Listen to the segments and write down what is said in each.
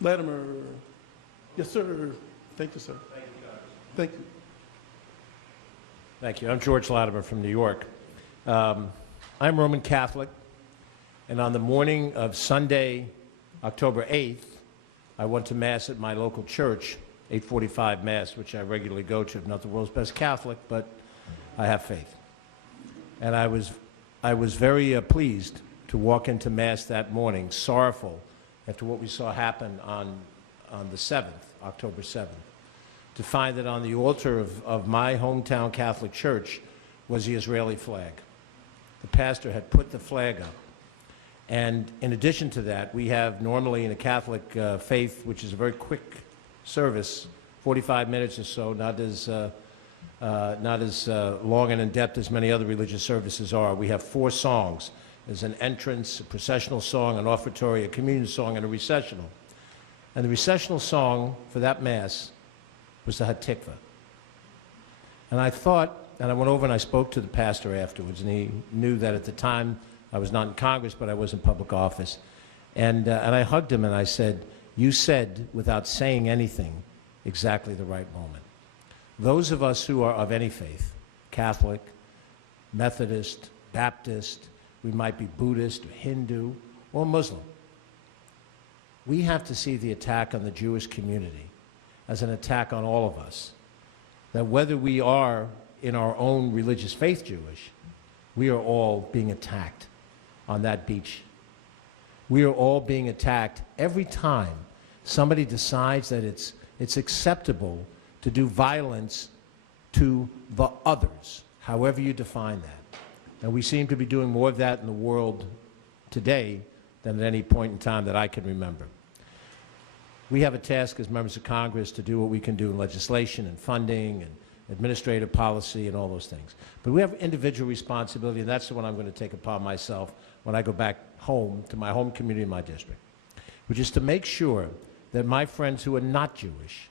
Latimer. Yes, sir. Thank you, sir. Thank you. Thank you. I'm George Latimer from New York. I'm Roman Catholic, and on the morning of Sunday, October 8th, I went to Mass at my local church, 8:45 Mass, which I regularly go to. I'm not the world's best Catholic, but I have faith. And I was very pleased to walk into Mass that morning, sorrowful after what we saw happen on the 7th, October 7th, to find that on the altar of my hometown Catholic church was the Israeli flag. The pastor had put the flag up. And in addition to that, we have normally in a Catholic faith, which is a very quick service, 45 minutes or so, not as long and in-depth as many other religious services are. We have 4 songs. There's an entrance, a processional song, an offertory, a communion song, and a recessional. And the recessional song for that Mass was the Hatikvah. And I thought, and I went over and I spoke to the pastor afterwards, and he knew that at the time I was not in Congress, but I was in public office. And I hugged him and I said, you said, without saying anything, exactly the right moment. Those of us who are of any faith, Catholic, Methodist, Baptist, we might be Buddhist or Hindu or Muslim, we have to see the attack on the Jewish community as an attack on all of us. That whether we are in our own religious faith Jewish, we are all being attacked on that beach. We are all being attacked every time somebody decides that it's acceptable to do violence to the others, however you define that. And we seem to be doing more of that in the world today than at any point in time that I can remember. We have a task as members of Congress to do what we can do in legislation and funding and administrative policy and all those things. But we have individual responsibility, and that's the one I'm going to take upon myself when I go back home to my home community in my district, which is to make sure that my friends who are not Jewish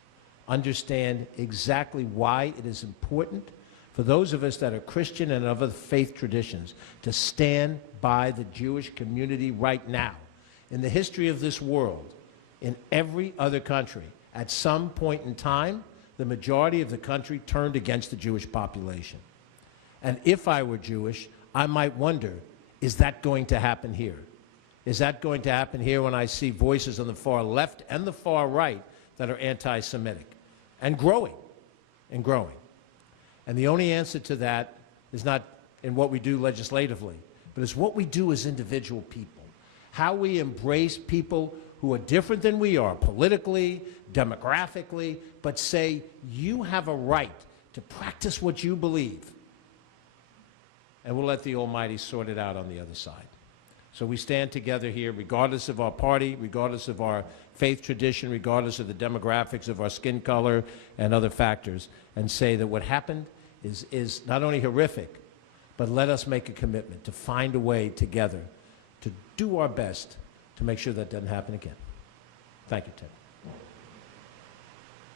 understand exactly why it is important for those of us that are Christian and of other faith traditions to stand by the Jewish community right now. In the history of this world, in every other country, at some point in time, the majority of the country turned against the Jewish population. And if I were Jewish, I might wonder, is that going to happen here? Is that going to happen here when I see voices on the far left and the far right that are anti-Semitic and growing and growing? And the only answer to that is not in what we do legislatively, but it's what we do as individual people. How we embrace people who are different than we are, politically, demographically, but say, you have a right to practice what you believe. And we'll let the Almighty sort it out on the other side. So we stand together here, regardless of our party, regardless of our faith tradition, regardless of the demographics of our skin color and other factors, and say that what happened is not only horrific, but let us make a commitment to find a way together to do our best to make sure that doesn't happen again. Thank you, Ted.